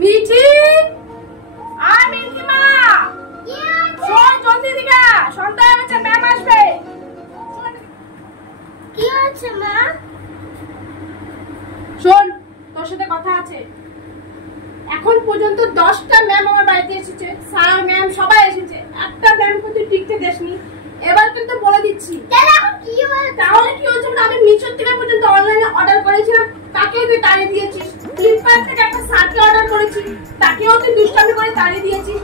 মিঠি আর মিঠি মা শোন জলদি দিকে সন্ধ্যা হচ্ছে ম্যাম আসবে কি হচ্ছে মা শোন তোর সাথে কথা আছে এখন পর্যন্ত 10টা ম্যাম আমার বাড়িতে এসেছে স্যার ম্যাম সবাই এসেছে একটা ম্যাম কিন্তু টিকতে দেসনি এবার কিন্তু বলে দিচ্ছি তাহলে কি হচ্ছে আমি মিশো থেকে পর্যন্ত অনলাইনে অর্ডার করেছিলাম তাকেও তুই তাড়িয়ে দিয়েছিস ফ্লিপকার্ট থেকে একটা শার্ট অর্ডার করেছি তাকেও তুই দুষ্টামি করে তাড়িয়ে দিয়েছিস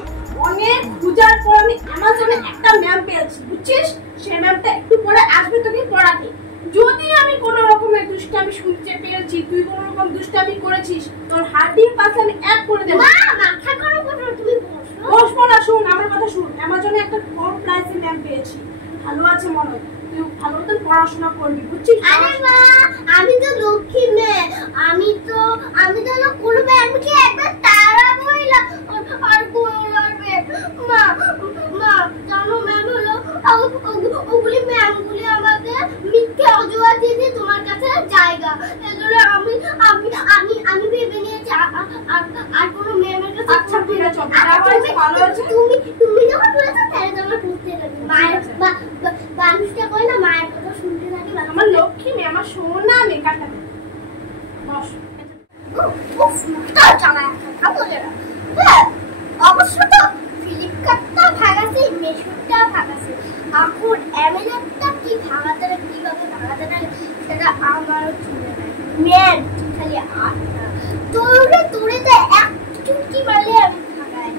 অনেক খোঁজার পর আমি অ্যামাজনে একটা ম্যাম পেয়েছি বুঝছিস সেই ম্যামটা একটু পরে আসবে তোকে পড়াতে যদি আমি কোনো রকমের দুষ্টামি শুনতে পেরেছি তুই কোনো রকম দুষ্টামি করেছিস তোর হাড়ির পাশে আমি এক করে দেব মা মাথা গরম করো তুমি বসবো না শুন আমার কথা শুন অ্যামাজনে একটা কম প্রাইসে ম্যাম পেয়েছি ভালো আছে মনে হয় তুই ভালো মতন পড়াশোনা করবি বুঝছিস আরে মা আমি তো লক্ষ্মী মেয়ে আমি তো কোনো ম্যামকে একবার তাড়াবোই না আর কোনো লাগবে মা মা জানো ম্যাম হলো ওগুলি ম্যামগুলি আমাকে মিথ্যে অজুহাত দিয়ে তোমার কাছে জায়গা এজন্য আমি ভেবে নিয়েছি আর কোনো ম্যামের কাছে আচ্ছা ঠিক আছে ভালো আছে তুমি যখন বলেছো তাহলে তোমার বুঝতে পারবে মায়ের মানুষটা কই না মায়ের কথা শুনতে থাকে আমার লক্ষ্মী মেয়ে আমার সোনা মেকাটা বস অবশ্য তো ফ্লিপকার্টটা ভাগাছে মেশোটা ভাগাছে এখন অ্যামাজনটা কি ভাগাতে না কিভাবে ভাগাতে না সেটা আমারও চিনে নাই ম্যান খালি আটটা তোরে তো এক চুটকি মারলে আমি ভাগাই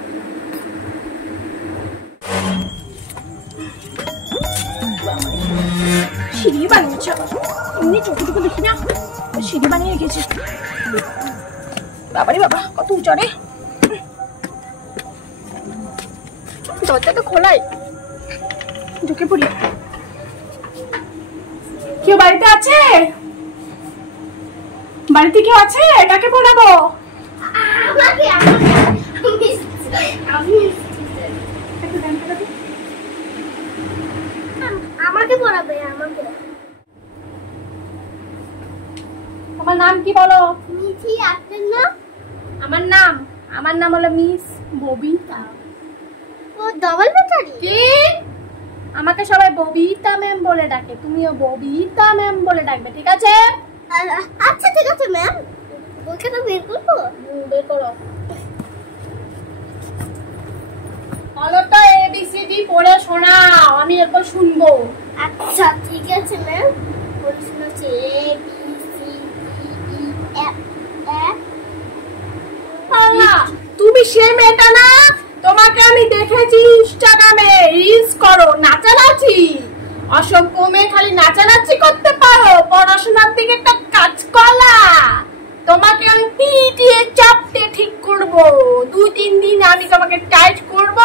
সিঁড়ি বানিয়েছে এমনি চোখটুকু দেখি না সিঁড়ি বানিয়ে গেছে বাবারে বাবা কত উঁচা রে দরজা তো খোলাই ঢুকে পড়ি কেউ বাড়িতে আছে বাড়িতে কেউ আছে কাকে পড়াবো আমাকে পড়াবে আমাকে আমার নাম কি বলো মিঠি আপনার নাম আমার নাম হলো মিস ববিতা ও ডবল ব্যাটারি কি আমাকে সবাই ববিতা ম্যাম বলে ডাকে তুমিও ববিতা ম্যাম বলে ডাকবে ঠিক আছে আচ্ছা ঠিক আছে ম্যাম বইটা বের করবো বের করো বলো তো এবিসিডি পড়ে শোনাও আমি এরপর শুনবো আচ্ছা ঠিক আছে ম্যাম বলে শোনাচ্ছি A B C D E F তুমি সে মেয়েটা না তোমাকে আমি দেখেছি ইনস্টাগ্রামে রিলস করো নাচানাচি অসভ্য মেয়ে খালি নাচানাচি করতে পারো পড়াশোনার দিকে একটা কাজ কলা তোমাকে আমি পিটিয়ে চাপতে ঠিক করব 2-3 দিন আমি তোমাকে টাইট করব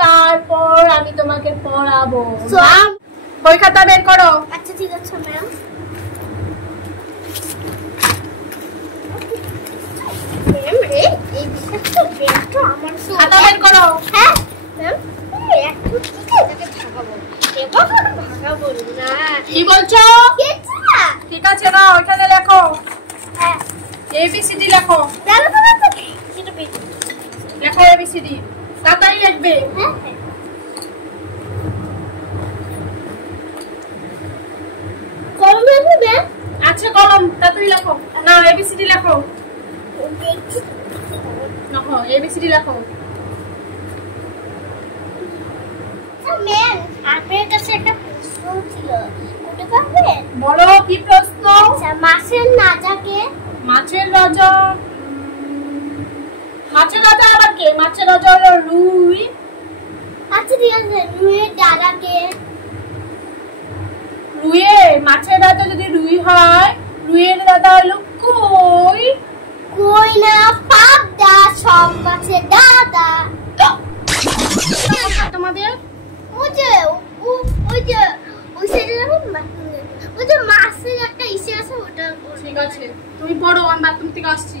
তারপর আমি তোমাকে পড়াবো বই খাতা বের করো আচ্ছা ঠিক আছে ম্যাম এই বিষয়টা বেরটা আমার তো খাতা বের করো হ্যাঁ ম্যাম একটু এটাকে ভাগাবো এবার ভাগাবো না কি বলছো ঠিক আছে না ওখানে লেখো হ্যাঁ এবিসিডি লেখো জানো তো না সেটা বের লেখো এবিসিডি তাড়াতাড়ি লিখবে হ্যাঁ কলম লিখবে আচ্ছা কলম তাড়াতাড়ি লেখো না এবিসিডি লেখো দেখছি লেখো এবিসিডি লেখো ম্যাম আপনার কাছে একটা প্রশ্ন ছিল বলতে পারবেন বলো কি প্রশ্ন আচ্ছা মাছের রাজাকে মাছের রাজা আবার কে মাছের রাজা হলো রুই আচ্ছা ঠিক আছে রুইয়ের দাদাকে মাছের রাজা যদি রুই হয় রুইয়ের দাদা হলো কই কই না পাবদা সব মাছের দাদা তোমাদের ওই যে ওই সাইডে ওই যে মাছের একটা ইসে আছে ওটা ঠিক আছে তুমি পড়ো আমি বাথরুম থেকে আসছি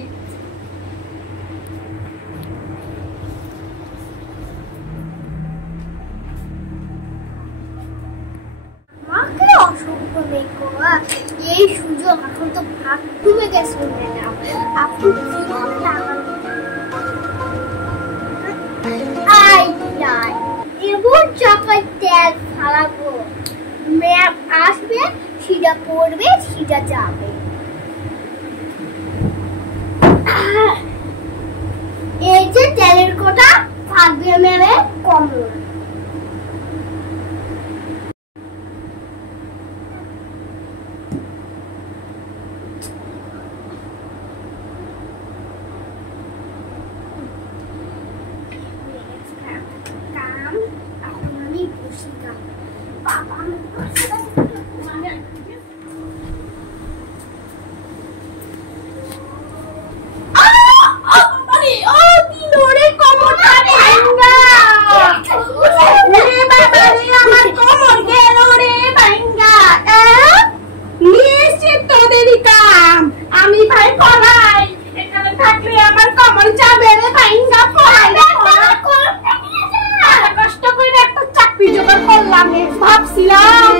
মাকে অসংখ্য দেখো এই সুযোগ এখন তো ভাগ ডুবে গেছে আপনি কিভাবে লাগাবেন চাকায় তেল ফালাবো, ম্যাম আসবে, সিধা পড়বে, সিধা যাবে। এই যে তেলের কোটা থাকবে ম্যামের কমর। আমি ভাই পড়াই, এখানে থাকলে আমার কমর যাবে রে ভাইঙ্গা। কষ্ট করে একটা চাকরি জোগাড় করলাম, ভাবছিলাম